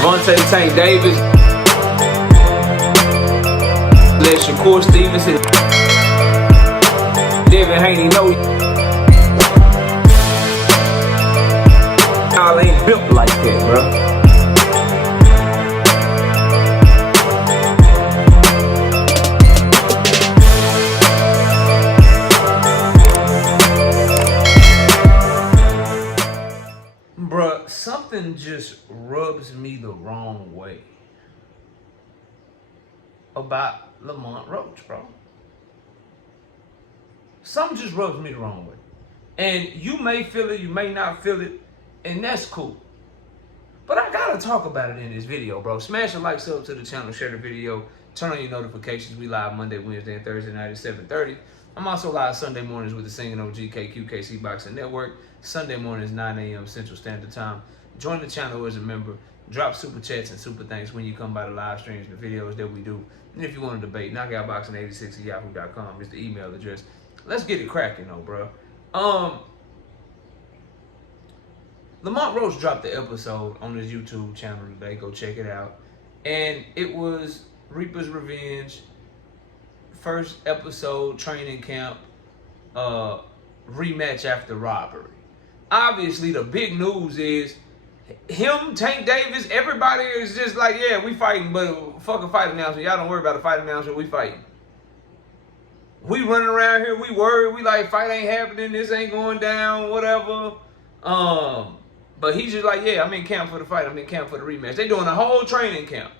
Gervonta, Tank Davis, let Shakur Stevenson, Devin Haney know y'all ain't built like that, bro. Bruh, something just rubs me the wrong way about Lamont Roach, bro. Something just rubs me the wrong way. And you may feel it, you may not feel it, and that's cool. But I gotta talk about it in this video, bro. Smash a like, sub to the channel, share the video, turn on your notifications. We live Monday, Wednesday, and Thursday night at 7:30. I'm also live Sunday mornings with the Singing OG KQKC Boxing Network. Sunday mornings, 9 a.m. Central Standard Time. Join the channel as a member. Drop super chats and super thanks when you come by the live streams and the videos that we do. And if you want to debate, knockoutboxing86@yahoo.com is the email address. Let's get it cracking though, bro. Lamont Roach dropped the episode on his YouTube channel today. Go check it out. And it was Reaper's Revenge, first episode, training camp, rematch after Robbery. Obviously, the big news is him, Tank Davis, everybody is just like, yeah, we fighting, but fuck a fight announcement. Y'all don't worry about a fight announcement, we fighting. We running around here, we worried, we like, fight ain't happening, this ain't going down, whatever. But he's just like, yeah, I'm in camp for the fight, I'm in camp for the rematch. They doing a whole training camp.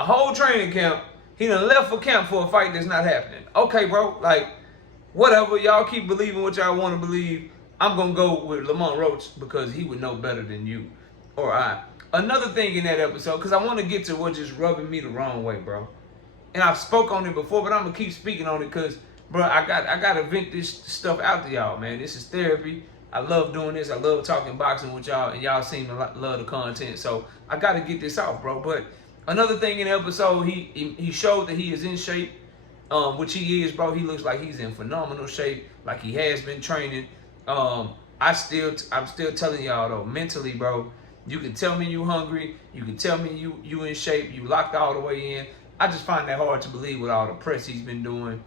A whole training camp. He done left for camp for a fight that's not happening. Okay, bro, like, whatever, y'all keep believing what y'all want to believe. I'm going to go with Lamont Roach because he would know better than you or I. Another thing in that episode, because I want to get to what just rubbing me the wrong way, bro. And I've spoke on it before, but I'm going to keep speaking on it because, bro, I got to vent this stuff out to y'all, man. This is therapy. I love doing this. I love talking boxing with y'all, and y'all seem to love the content. So I got to get this off, bro. But another thing in the episode, he showed that he is in shape. Which he is, bro. He looks like he's in phenomenal shape, like he has been training. I'm still telling y'all though, mentally, bro. You can tell me you hungry. You can tell me you in shape. You locked all the way in. I just find that hard to believe with all the press he's been doing,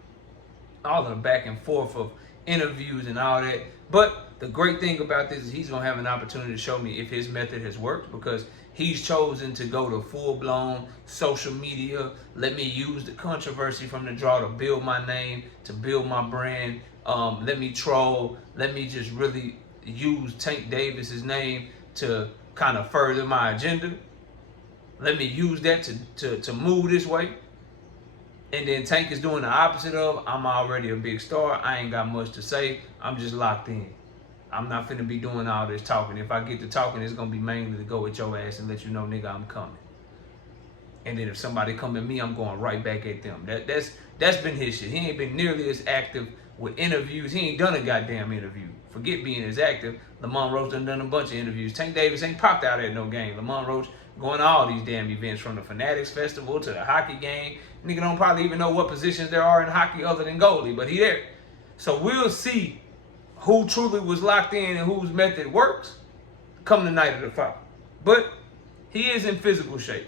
all of the back and forth of interviews and all that. But the great thing about this is he's gonna have an opportunity to show me if his method has worked because he's chosen to go to full-blown social media. Let me use the controversy from the draw to build my name, to build my brand. Let me troll. Let me just really use Tank Davis's name to kind of further my agenda. Let me use that to move this way. And then Tank is doing the opposite of, I'm already a big star. I ain't got much to say. I'm just locked in. I'm not finna be doing all this talking. If I get to talking, it's gonna be mainly to go at your ass and let you know, nigga, I'm coming. And then if somebody come at me, I'm going right back at them. That's been his shit. He ain't been nearly as active with interviews. He ain't done a goddamn interview. Forget being as active. Lamont Roach done a bunch of interviews. Tank Davis ain't popped out at no game. Lamont Roach going to all these damn events, from the Fanatics Festival to the hockey game. Nigga don't probably even know what positions there are in hockey other than goalie, but he there. So we'll see who truly was locked in and whose method works come the night of the fight. But he is in physical shape.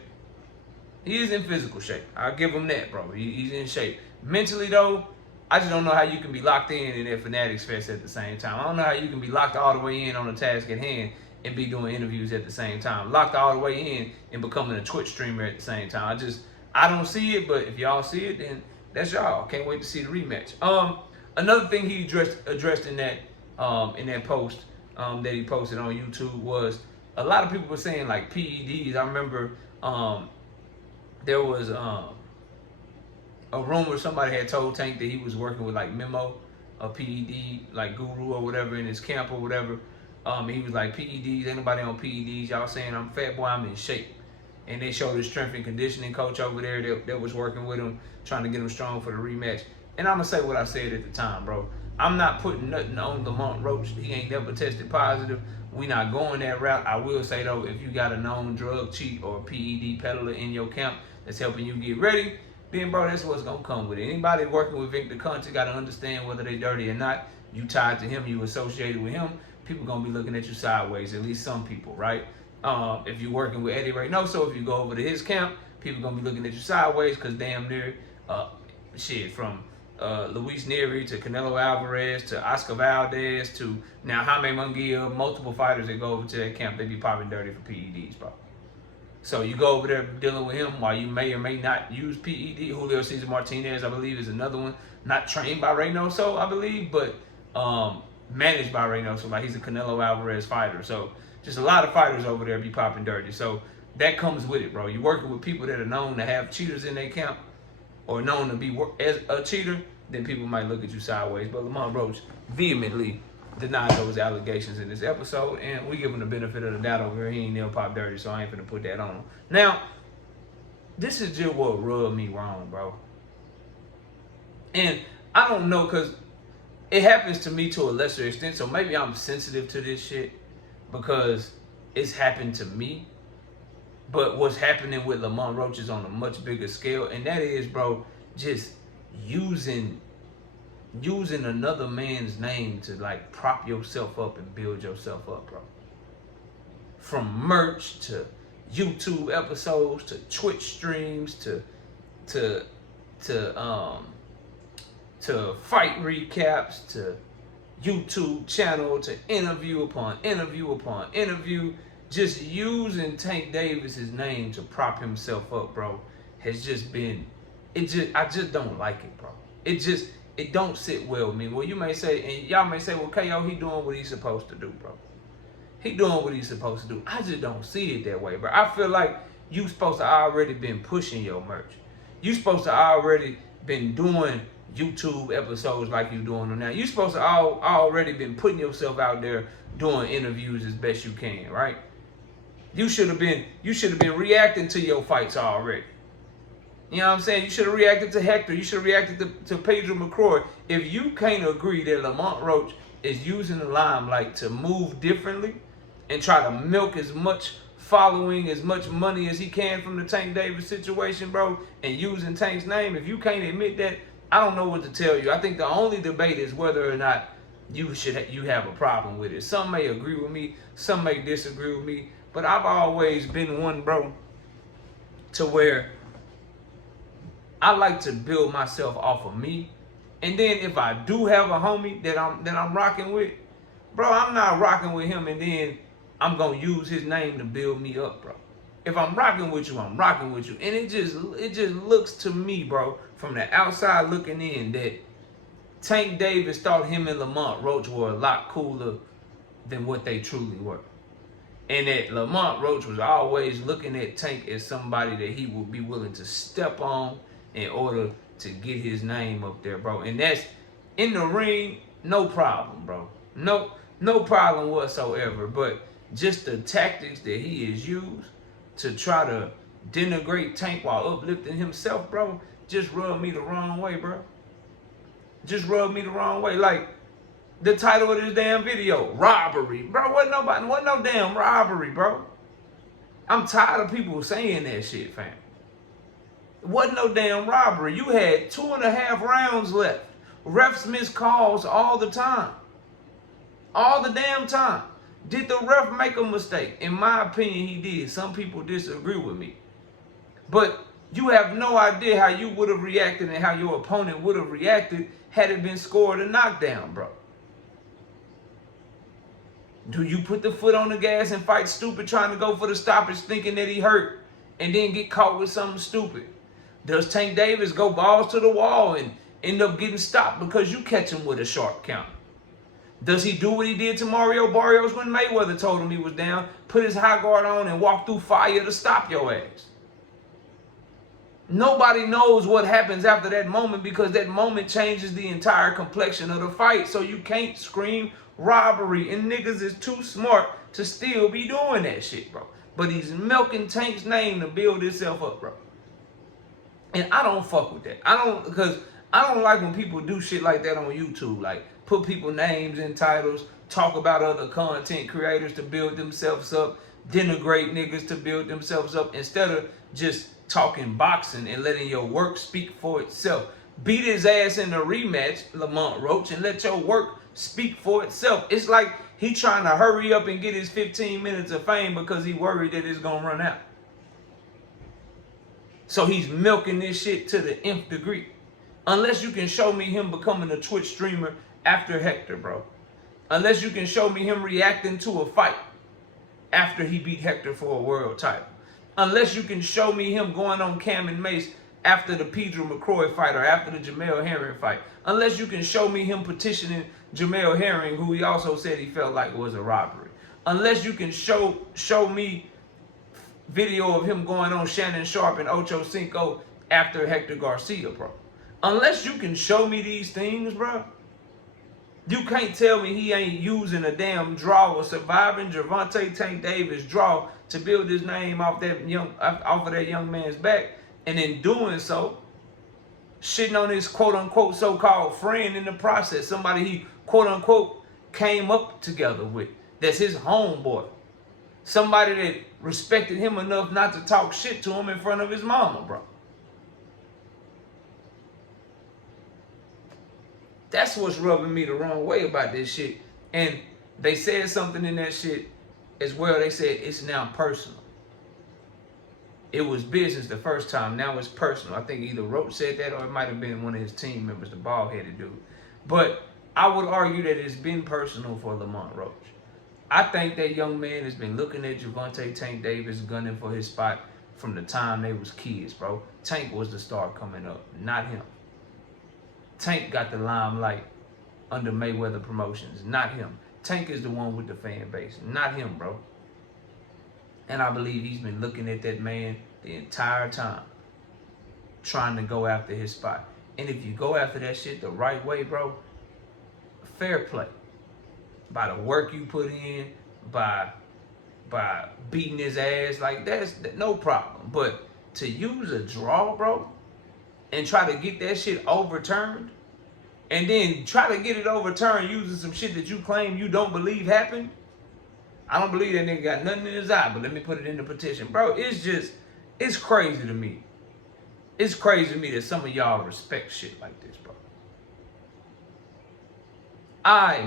He is in physical shape. I'll give him that, bro. He's in shape. Mentally, though, I just don't know how you can be locked in that Fanatics Fest at the same time. I don't know how you can be locked all the way in on the task at hand and be doing interviews at the same time. Locked all the way in and becoming a Twitch streamer at the same time. I don't see it, but if y'all see it, then that's y'all. Can't wait to see the rematch. Another thing he addressed in that post that he posted on YouTube was a lot of people were saying like PEDs. I remember there was a rumor somebody had told Tank that he was working with like Memo, a PED like guru or whatever in his camp or whatever. He was like, PEDs, ain't nobody on PEDs. Y'all saying I'm fat, boy, I'm in shape. And they showed his strength and conditioning coach over there that was working with him, trying to get him strong for the rematch. And I'm going to say what I said at the time, bro. I'm not putting nothing on Lamont Roach. He ain't never tested positive. We not going that route. I will say, though, if you got a known drug cheat or PED peddler in your camp that's helping you get ready, then, bro, that's what's going to come with it. Anybody working with Victor Conte got to understand whether they dirty or not. You tied to him, you associated with him, people going to be looking at you sideways, at least some people, right? If you're working with Eddie Reynoso, if you go over to his camp, people gonna be looking at you sideways because damn near from Luis Nery to Canelo Alvarez to Oscar Valdez to now Jaime Munguia, multiple fighters that go over to that camp, they be popping dirty for PEDs, bro. So you go over there dealing with him while you may or may not use PED. Julio Cesar Martinez, I believe, is another one. Not trained by Reynoso, I believe, but managed by Reynoso. Like he's a Canelo Alvarez fighter. So just a lot of fighters over there be popping dirty. So that comes with it, bro. You're working with people that are known to have cheaters in their camp or known to be as a cheater, then people might look at you sideways. But Lamont Roach vehemently denied those allegations in this episode, and we give him the benefit of the doubt over here. He ain't never pop dirty, so I ain't finna put that on him. Now, this is just what rubbed me wrong, bro. And I don't know, because it happens to me to a lesser extent, so maybe I'm sensitive to this shit because it's happened to me. But what's happening with Lamont Roach is on a much bigger scale, and that is, bro, just using another man's name to like prop yourself up and build yourself up, bro. From merch to YouTube episodes to Twitch streams to fight recaps to YouTube channel to interview upon interview upon interview, just using Tank Davis's name to prop himself up, bro, has just been, I just don't like it, bro. It don't sit well with me. Well, you may say, and y'all may say, well, KO, he doing what he's supposed to do, bro. He doing what he's supposed to do. I just don't see it that way, bro. I feel like you supposed to already been pushing your merch. You supposed to already been doing YouTube episodes like you doing them now. You supposed to already been putting yourself out there doing interviews as best you can, right? You should have been reacting to your fights already. You know what I'm saying? You should have reacted to Hector. You should have reacted to Pedro McCrory. If you can't agree that Lamont Roach is using the limelight to move differently and try to milk as much following, as much money as he can from the Tank Davis situation, bro, and using Tank's name, if you can't admit that, I don't know what to tell you. I think the only debate is whether or not you have a problem with it. Some may agree with me, some may disagree with me, but I've always been one, bro, to where I like to build myself off of me. And then if I do have a homie that I'm rocking with, bro, I'm not rocking with him and then I'm gonna use his name to build me up, bro. If I'm rocking with you, I'm rocking with you. And it just looks to me, bro, from the outside looking in, that Tank Davis thought him and Lamont Roach were a lot cooler than what they truly were. And that Lamont Roach was always looking at Tank as somebody that he would be willing to step on in order to get his name up there, bro. And that's in the ring, no problem, bro. No problem whatsoever. But just the tactics that he has used to try to denigrate Tank while uplifting himself, bro, just rubbed me the wrong way, bro. Just rubbed me the wrong way. Like the title of this damn video, Robbery. Bro, wasn't no damn robbery, bro. I'm tired of people saying that shit, fam. It wasn't no damn robbery. You had 2.5 rounds left. Refs miss calls all the time. All the damn time. Did the ref make a mistake? In my opinion, he did. Some people disagree with me. But you have no idea how you would have reacted and how your opponent would have reacted had it been scored a knockdown, bro. Do you put the foot on the gas and fight stupid trying to go for the stoppage thinking that he hurt and then get caught with something stupid? Does Tank Davis go balls to the wall and end up getting stopped because you catch him with a sharp counter? Does he do what he did to Mario Barrios when Mayweather told him he was down, put his high guard on and walk through fire to stop your ass? Nobody knows what happens after that moment because that moment changes the entire complexion of the fight. So you can't scream robbery, and niggas is too smart to still be doing that shit, bro. But he's milking Tank's name to build himself up, bro. And I don't fuck with that. Because I don't like when people do shit like that on YouTube. Like, put people's names in titles, talk about other content creators to build themselves up, denigrate niggas to build themselves up, instead of just talking boxing and letting your work speak for itself. Beat his ass in the rematch, Lamont Roach, and let your work speak for itself. It's like He trying to hurry up and get his 15 minutes of fame because he worried that it's going to run out. So he's milking this shit to the nth degree. Unless you can show me him becoming a Twitch streamer after Hector, bro. Unless you can show me him reacting to a fight after he beat Hector for a world title. Unless you can show me him going on Cam and Mace after the Pedro McCroy fight or after the Jamel Herring fight. Unless you can show me him petitioning Jamel Herring, who he also said he felt like was a robbery. Unless you can show me video of him going on Shannon Sharp and Ocho Cinco after Hector Garcia, bro. Unless you can show me these things, bro, you can't tell me he ain't using a damn draw or surviving Gervonta Tank Davis draw to build his name off of that young man's back, and in doing so, shitting on his quote-unquote so-called friend in the process, somebody he quote-unquote came up together with, that's his homeboy, somebody that respected him enough not to talk shit to him in front of his mama, bro. That's what's rubbing me the wrong way about this shit. And they said something in that shit as well. They said it's now personal. It was business the first time. Now it's personal. I think either Roach said that or it might have been one of his team members, the bald-headed dude. But I would argue that it's been personal for Lamont Roach. I think that young man has been looking at Gervonta Tank Davis gunning for his spot from the time they was kids, bro. Tank was the star coming up, not him. Tank got the limelight under Mayweather Promotions, not him. Tank is the one with the fan base, not him, bro. And I believe he's been looking at that man the entire time, trying to go after his spot. And if you go after that shit the right way, bro, fair play. By the work you put in, by beating his ass, like that's no problem. But to use a draw, bro, and try to get that shit overturned, and then try to get it overturned using some shit that you claim you don't believe happened. I don't believe that nigga got nothing in his eye, but let me put it in the petition. Bro, it's crazy to me. It's crazy to me that some of y'all respect shit like this, bro.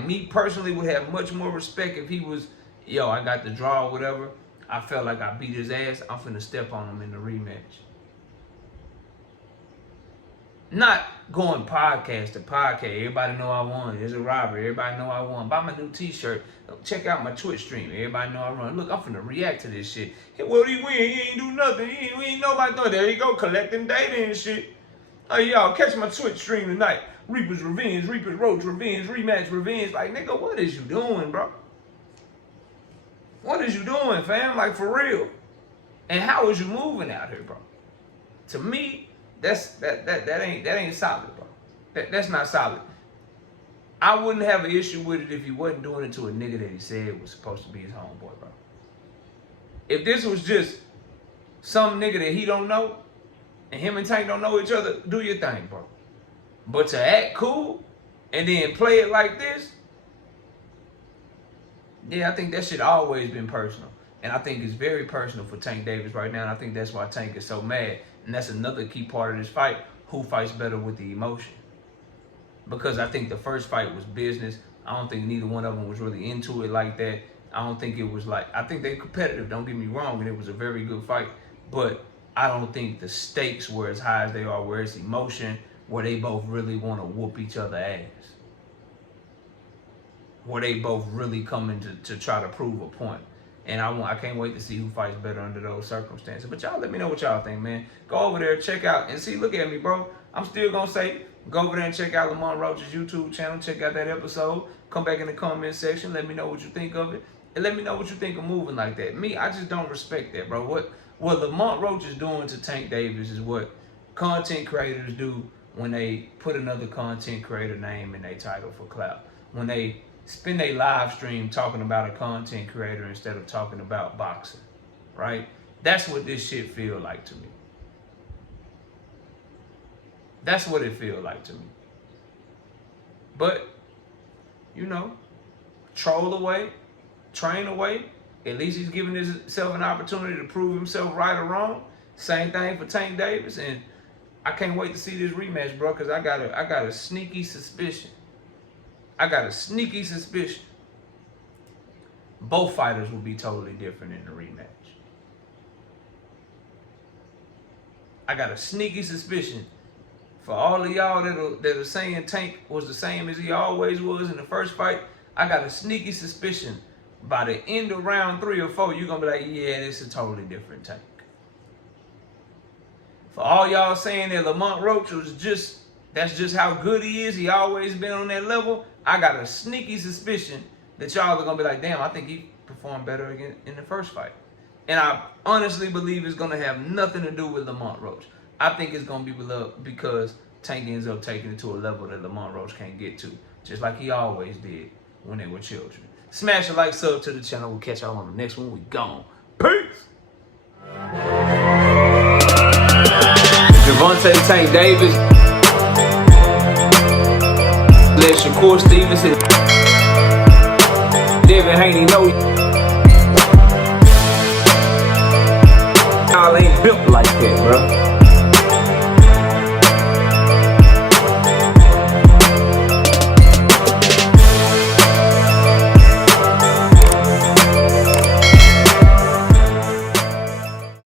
Me personally, would have much more respect if he was, yo, I got the draw or whatever. I felt like I beat his ass. I'm finna step on him in the rematch. Not going podcast to podcast. Everybody know I won. There's a robbery. Everybody know I won. Buy my new t-shirt. Check out my Twitch stream. Everybody know I run. Look, I'm finna react to this shit. Hey, what he win? He ain't do nothing. We ain't nobody doing. There you go, collecting data and shit. Oh, y'all, catch my Twitch stream tonight. Reaper's Revenge, Reaper's Roach Revenge, Rematch Revenge. Like, nigga, what is you doing, bro? What is you doing, fam? Like, for real. And how is you moving out here, bro? To me, that ain't solid, bro. That's not solid. I wouldn't have an issue with it if he wasn't doing it to a nigga that he said was supposed to be his homeboy, bro. If this was just some nigga that he don't know, and him and Tank don't know each other, do your thing, bro. But to act cool and then play it like this, yeah, I think that shit always been personal. And I think it's very personal for Tank Davis right now, and I think that's why Tank is so mad. And that's another key part of this fight. Who fights better with the emotion? Because I think the first fight was business. I don't think neither one of them was really into it like that. I don't think it was like, I think they're competitive, don't get me wrong, and it was a very good fight. But I don't think the stakes were as high as they are, where it's emotion, where they both really want to whoop each other ass. Where they both really coming to try to prove a point. And I can't wait to see who fights better under those circumstances. But y'all let me know what y'all think, man. Go over there, check out, and see, look at me, bro. I'm still going to say, go over there and check out Lamont Roach's YouTube channel. Check out that episode. Come back in the comment section. Let me know what you think of it. And let me know what you think of moving like that. Me, I just don't respect that, bro. What Lamont Roach is doing to Tank Davis is what content creators do when they put another content creator name in their title for clout. When they spend a live stream talking about a content creator instead of talking about boxing, right? That's what this shit feel like to me. That's what it feel like to me. But, you know, troll away, train away. At least he's giving himself an opportunity to prove himself right or wrong. Same thing for Tank Davis. And I can't wait to see this rematch, bro, because I got a sneaky suspicion. both fighters will be totally different in the rematch. I got a sneaky suspicion for all of y'all that are saying Tank was the same as he always was in the first fight. I got a sneaky suspicion by the end of round 3 or 4, you're going to be like, yeah, this is a totally different Tank. For all y'all saying that Lamont Roach was that's just how good he is, he always been on that level, I got a sneaky suspicion that y'all are going to be like, damn, I think he performed better again in the first fight. And I honestly believe it's going to have nothing to do with Lamont Roach. I think it's going to be because Tank ends up taking it to a level that Lamont Roach can't get to, just like he always did when they were children. Smash a like, sub to the channel. We'll catch y'all on the next one. We gone. Peace. Gervonta Tank Davis. Let Shakur Stevenson. Devin Haney know.